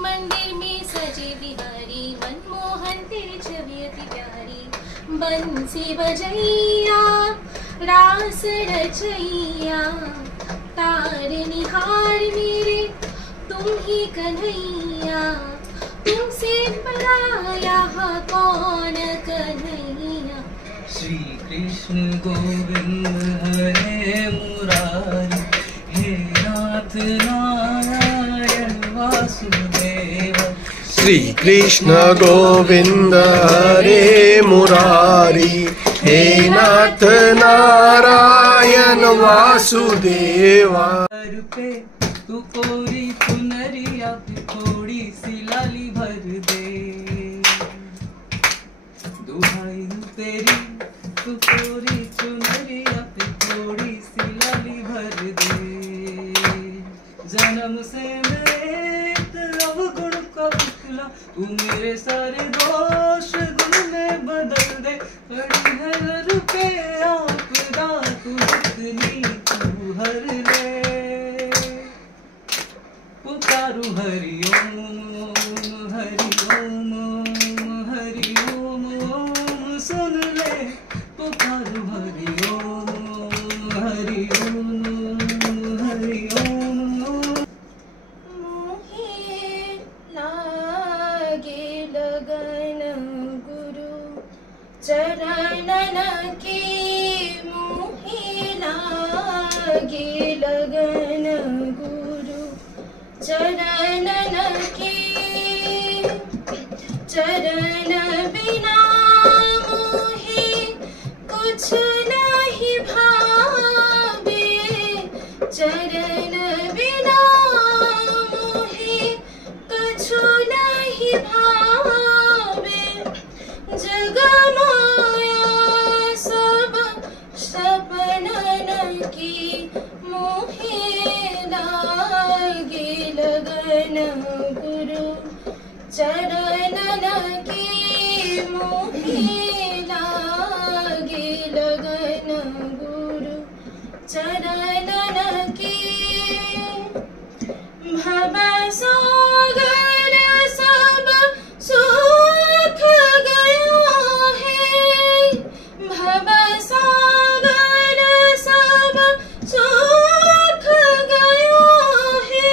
मंदिर में सजे बिहारी, मनमोहन तेरी छवि अति प्यारी। बंसी बजैया रास रचैया, तार निहार मेरे तुम ही कन्हैया। तुमसे पराया कौन कन्हैया। श्री कृष्ण गोविंद हरे मुरारी, हे नाथ नारायण वासुदेव। श्री कृष्ण गोविंद हरे मुरारी, हे नाथ नारायण वासुदेवा। पे तू कोरी चुनरिया पे थोड़ी सी लाली भर दे, दुहाई तेरी तू कोरी चुनरिया पे थोड़ी सी लाली भर दे। जन्म से मैं अवगुण का पुतला, तू मेरे सारे दोष गुण में बदल दे। पड़ी है रुपए आपदा तू जितनी तू हर ले। पुकारू हरि ओम हरि ओम हरि ओम ओम सुन ले। पुकारू हरि ओम हरि ओम हरि ओम। मोहे लागे लगन गुरु चरणन के, मोहे लागे लगन गुरु चरणन के। चरण बिना मोहे कुछ नहीं भावे, चरण बिना मोहे कुछ नहीं भावे। जग माया सब सपनन की, मोहे लागे लगन गुरु चरणन के। मोहे लागे लगन गुरु चरणन के। भव सागर सब सुख गया है, भव सागर सब सुख गया है।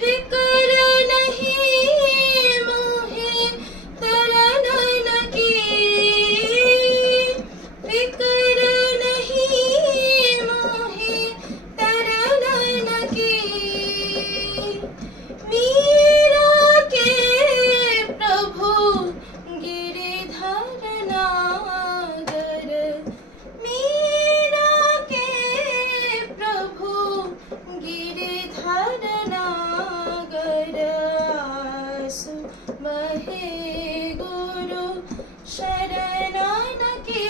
फिक्र नहीं मोहे तरनन की, फिक्र नहीं मोहे तरनन की। मीरा के प्रभु गिरिधर नागर, मीरा के प्रभु गिरिधर नागर। आसु महे गुरु शरणन के,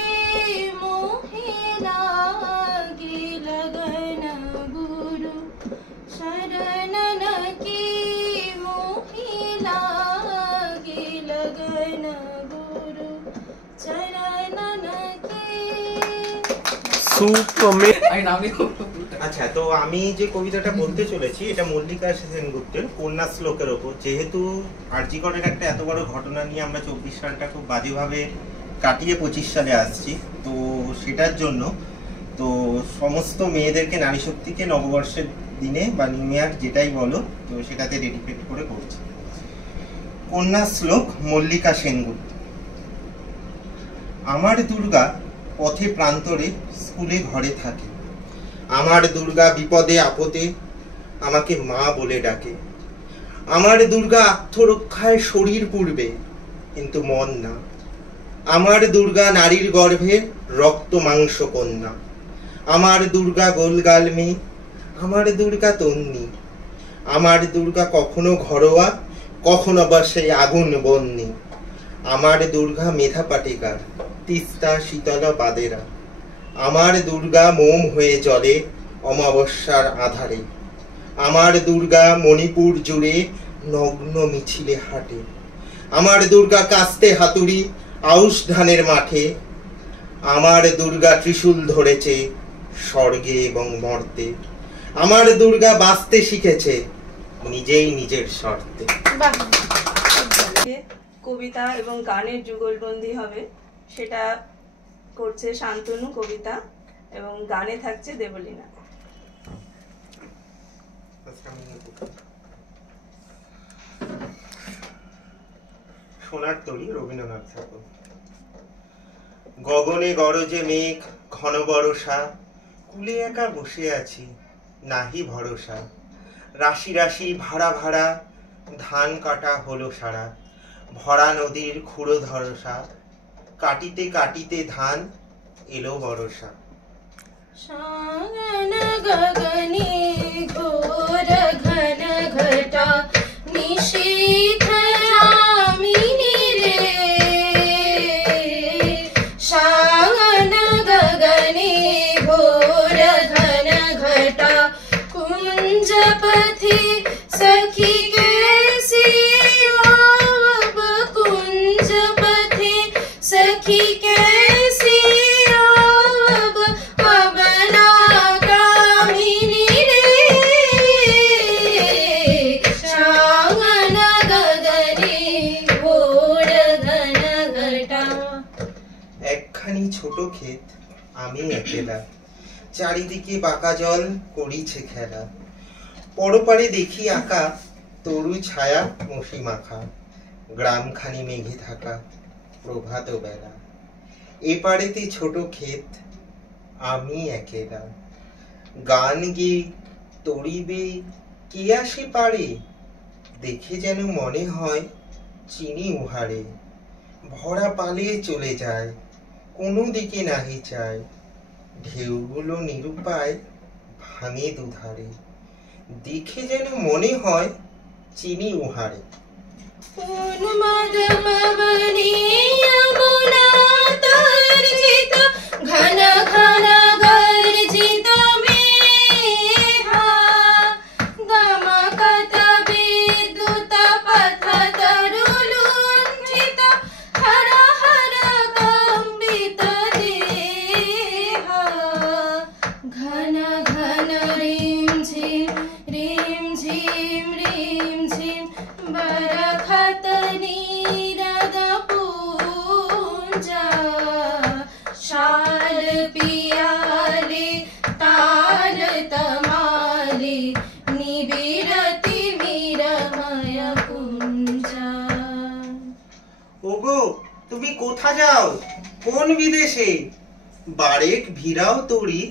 मोहे लागे लगन गुरु शरणन के। मोहे लागे लगन गुरु चरणन के। सूप में আচ্ছা, তো আমি যে কবিতাটা বলতে চলেছি এটা মল্লিকা সেনগুপ্তের কন্যা শ্লোকের ওপর। যেহেতু আরজিকরের একটা এত বড় ঘটনা নিয়ে আমরা 24 সালটা খুব বাজেভাবে কাটিয়ে 25 সালে আসছি, তো সেটার জন্য তো সমস্ত মেয়েদেরকে, নারী শক্তিকে নববর্ষের দিনে বা নিউ ইয়ার যেটাই বলো, তো সেটাতে ডেডিকেট করে করছি। কন্যা শ্লোক মল্লিকা সেনগুপ্ত। আমার দুর্গা পথে প্রান্তরে স্কুলে ঘরে থাকে, আমার দুর্গা বিপদে আপদে আমাকে মা বলে ডাকে। আমার দুর্গা আত্মরক্ষায় শরীর পূর্বে কিন্তু মন না। আমার দুর্গা নারীর গর্ভে রক্ত মাংস কন্যা। আমার দুর্গা গোলগাল মেয়ে, আমার দুর্গা তন্নি। আমার দুর্গা কখনো ঘরোয়া, কখনো বা সেই আগুন বন্যি। আমার দুর্গা মেধা পাটেকার, তিস্তা শীতলা বাদেরা। আমার দুর্গা মোম হয়ে জ্বলে অমাবস্যার আধারে। আমার দুর্গা মণিপুর জুড়ে নগ্ন মিছিলে হাঁটে। আমার দুর্গা কাস্তে হাতুড়ি আউশ ধানের মাঠে। আমার দুর্গা ত্রিশূল ধরেছে স্বর্গে এবং মর্তে। আমার দুর্গা বাঁচতে শিখেছে নিজেই নিজের শর্তে। বাহ, কবিতা এবং গানের যুগলবন্দি হবে, সেটা করছে শান্তনু কবিতা এবং গানে থাকছে দেবলীনা। সোনার তরী, রবীন্দ্রনাথ ঠাকুর। গগনে গরজে মেঘ ঘন বরষা, কুলে একা বসে আছি নাহি ভরসা। রাশি রাশি ভাড়া ভাড়া ধান কাটা হলো সারা, ভরা নদীর খুঁড়ো ধরসা, কাটিতে কাটিতে ধান এলো বরষা। শান গগনে ঘোর ঘন ঘটা নিশীথ যামিনী রে, শান গগনে ঘোর ঘন ঘটা कुंज पथे सखी कैसी आव, कुंज पथे सखी कैसी आव, अबला कामिनी रे, शान गगने घोर घन घटा। একখানি ছোট ক্ষেত আমি একেলা, চারিদিকে বাঁকা জল করিছে খেলা। পরপারে দেখি আঁকা তরু ছায়া মশি মাখা, গ্রামখানি মেঘে থাকা প্রভাত বেলা। এপারেতে ছোট ক্ষেত আমি একেলা, গান গেয়ে তরিবে কে আসে পারে, দেখে যেন মনে হয় চিনি উহারে। ভরা পালিয়ে চলে যায় কোনো দিকে নাহি চায়, ঢেউগুলো নিরুপায় ভাঙে দুধারে, দেখে যেন মনে হয় চিনি উহারে। उन्मद पवने यमुना तर्जित, घन घन गर्जित मेघा, गमकत विद्युत पथ तरुलुण्ठित, हर हर कंपित देहा, घन घन रिम झिम बरखत नीरद पूंजा, शाल पियाले ताल तमाले, निबिरति मीरमय कुंजा। ওগো তুমি কোথা যাও কোন বিদেশে, বারেক ভিড়াও তরি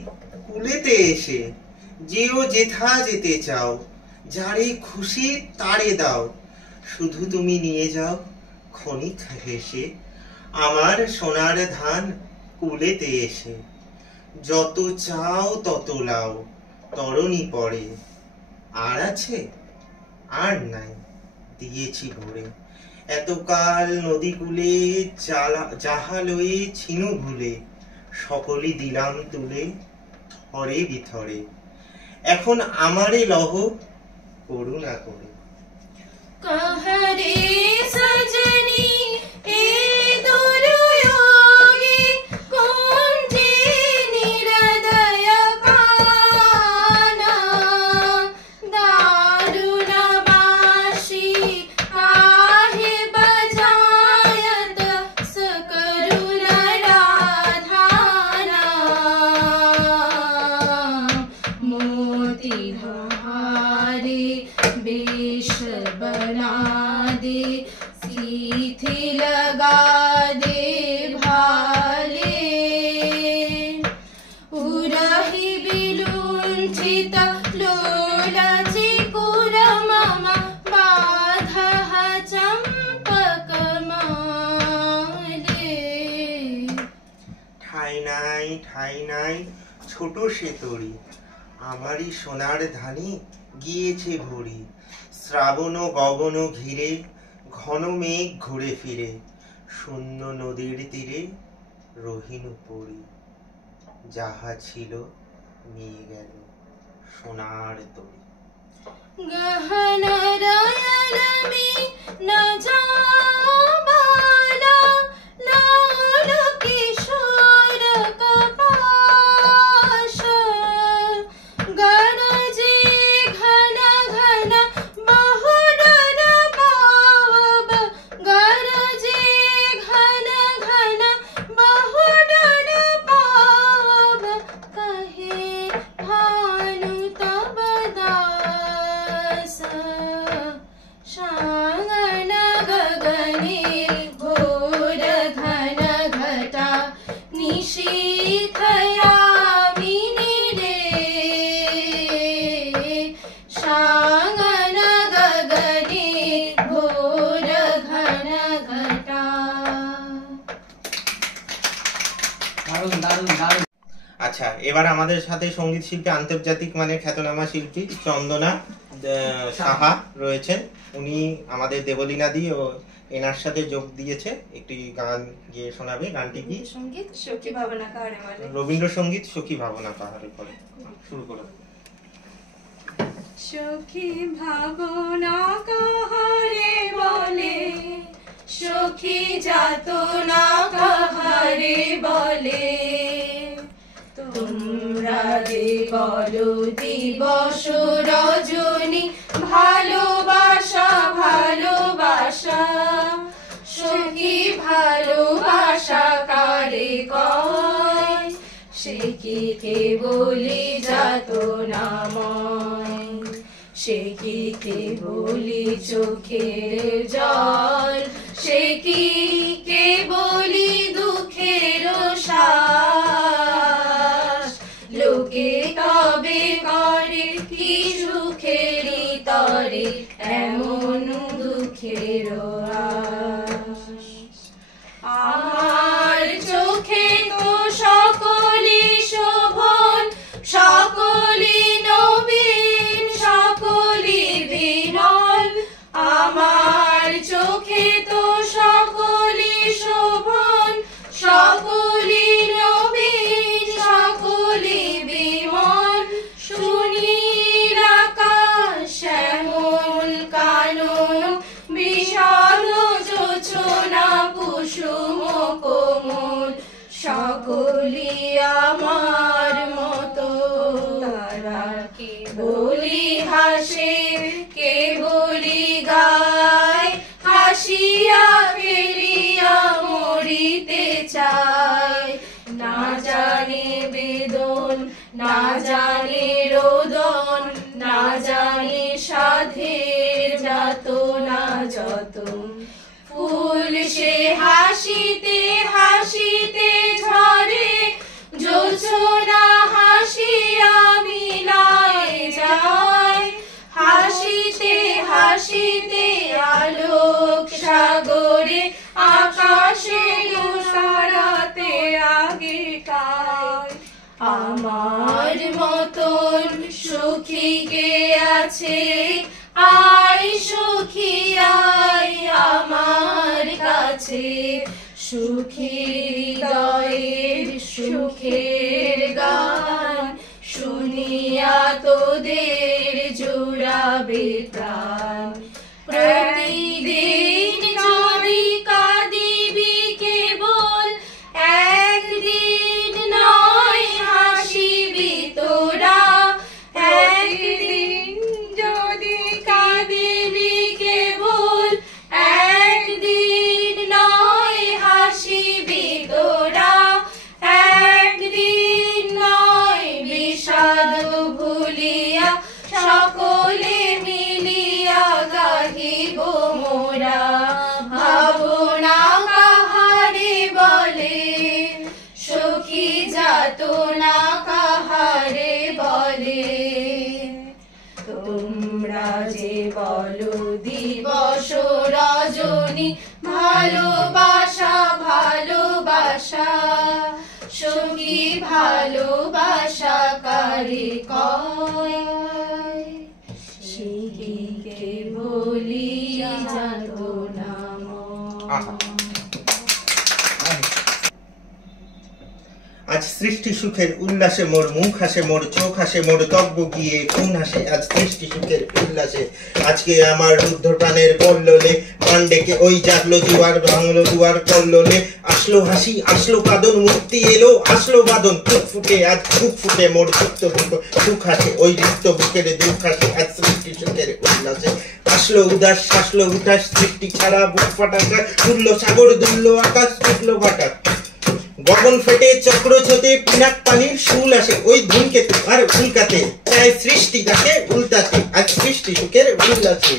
কুলেতে এসে। যেও যেথা যেতে চাও, যারে খুশি তারে দাও, শুধু তুমি নিয়ে যাও ক্ষণিক হেসে, আমার সোনার ধান কুলেতে এসে। যত চাও তত লাও তরণী পরে, আর আছে আর নাই দিয়েছি ভরে। এতকাল নদী কূলে যাহা লয়ে ছিনু ভুলে, সকলই দিলাম তুলে থরে বিথরে। এখন আমারে লহ করুণা করে। कहरे सजनी ए दुर्योगी, कुंजे निरदय काना, दारुण बाशी आहे बजायत, सकरुण राधाना, मोती हारे बेश बना दे, सीथी लगा दे भाले, उरही बिलुंठित लोला चिकुर मम, बाधः चंपक माले। ঠাই নাই ছোট সে তরি, আমারই সোনার ধানে গিয়েছে ভরি। শ্রাবণ গগন ঘিরে ঘন মেঘ ঘুরে ফিরে, শূন্য নদীর তীরে রহিনু পরি। যাহা ছিল নিয়ে গেল সোনার তরি। गहन रयल में न जाबाला, लाल किशोर कपाश, गरजे घन घन সাঙ্গন গগনে ঘোর ঘন ঘটা। দারুণ দারুণ দারুণ। আচ্ছা, এবার আমাদের সাথে সঙ্গীত শিল্পী আন্তর্জাতিক মানের খ্যাতনামা শিল্পী চন্দনা সাহা রয়েছেন। উনি আমাদের দেবলীনা দি ও এনার সাথে যোগ দিয়েছে, একটি গান গিয়ে শোনাবে। গানটি কি? সঙ্গীত সখী ভাবনা কাহারে বলে। রবীন্দ্রসঙ্গীত সখী ভাবনা কাহারে বলে। শুরু করো। সখী ভাবনা কাহারে বলে, সখী যাতনা কাহারে বলে, তোমরা যে বলো দিবস রজনী ভালোবাসা ভালোবাসা। সখী ভালোবাসা কারে কয়, সে কি কেবলি যাতনাময়, সে কি কেবলি চোখের জল, সে কি কেবলি দুঃখের শ্বাস। লোকে তবে করে কি সুখেরই তরে এমন দুঃখের আশ। আমার চোখে তো সকলি শোভন, সকলি নবীন, সকলি বিরল। আমার চোখে তো সকলি শোভন, সকলি নবীন, সকলি বিমল। সুনীল আকাশ শ্যামল কানন, বিষাদ যোছনা কুসুম কোমল। সকলি আমার মতো, তারা কে বলি হাসে, কে বলি গায়, হাসিয়া ফেলিয়া মরিতে চায়। না জানে বেদন, না জানে রোদন, না জানে সাধের যাতনা যত। ফুল সে হাসিতে হাসিতে ঝরে, জোছনা হাসিয়া মিলায় যায়। হাসিতে হাসিতে আলোক সাগরে, আকাশে তুষারাতে আগে কায়। আমার মতন সুখী কে আছে, আয় সুখী আয় আমার কাছে। সুখী হৃদয়ের সুখের গান, শুনিয়া তোদের জুড়াবে প্রাণ। প্রতিদিন যদি কাঁদিবি কেবল, একদিন নয় হাসিবি তোরা। একদিন যদি কাঁদিবি কেবল, একদিন নয় হাসিবি তোরা। একদিন নয় বিষাদ ভুলিয়া, সকলে মিলিয়া গাহিব মোরা। ভাবনা কাহারে বলে, সখী যাতনা কাহারে বলে। তোমরা যে বলো দিবস রজনী ভালোবাসা ভালোবাসা। সখী ভালোবাসা কারে কয়, সে কি কেবলি যাতনাময়। আজ সৃষ্টি সুখের উল্লাসে মোর মুখ হাসে, মোর চোখ হাসে, মোর তব্য গিয়ে খুন হাসে। আজ সৃষ্টি সুখের উল্লাসে, আজকে আমার রুদ্ধ প্রাণের কল্লোলে। প্রাণ ডেকে ওই জাগলো জুয়ার, ভাঙলো দুয়ার কল্লোলে। আসলো হাসি আসলো কাঁদন, মুক্তি এলো আসলো বাদন। চোখ ফুটে আজ বুক ফুটে, মোর সুপ্ত বুক সুখ হাসে, ওই রিক্ত বুকের দুঃখ হাসে। আজ সৃষ্টি সুখের উল্লাসে, আসলো উদাস শাসলো উদাস, সৃষ্টি ছাড়া বুক ফাটাকা। উঠলো সাগর দুললো আকাশ, উঠলো বাটাক। গগন ফেটে চক্র ছোটে, পিনাক পানির শুল আসে, ওই ধূমকেতু আর উল্কাতে আজ সৃষ্টি দেখে উল্টাছে, আজ সৃষ্টি সুখের উল্লাসে।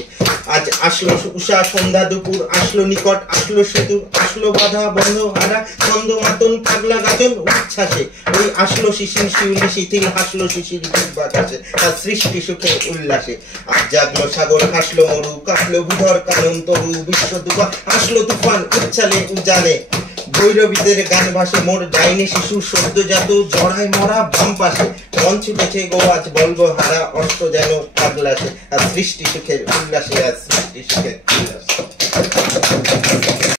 আজ আসলো উষা সন্ধ্যা দুপুর, আসলো নিকট আসলো সুদূর, আসলো বাধা বন্ধ হারা ছন্দ মাতন পাগলা গাজন উচ্ছ্বাসে। ওই আসলো শিশির শিউলি শিথিল, হাসলো শিশির বাতাসে, আজ সৃষ্টি সুখের উল্লাসে। আজ জাগলো সাগর, হাসলো মরু, কাটলো ভূধর কানন তরু, বিশ্ব দুঃখ আসলো তুফান উচ্ছালে উজানে। ভৈরবীদের গান ভাসে মোর ডাইনি শিশু সদ্যজাত জড়ায় মরা বাম পাশে। মন ছুটেছে গো আজ বলবো হারা অষ্ট যেন পাগলাসে, আর সৃষ্টি সুখের উল্লাসে, আর সৃষ্টি সুখের উল্লাসে।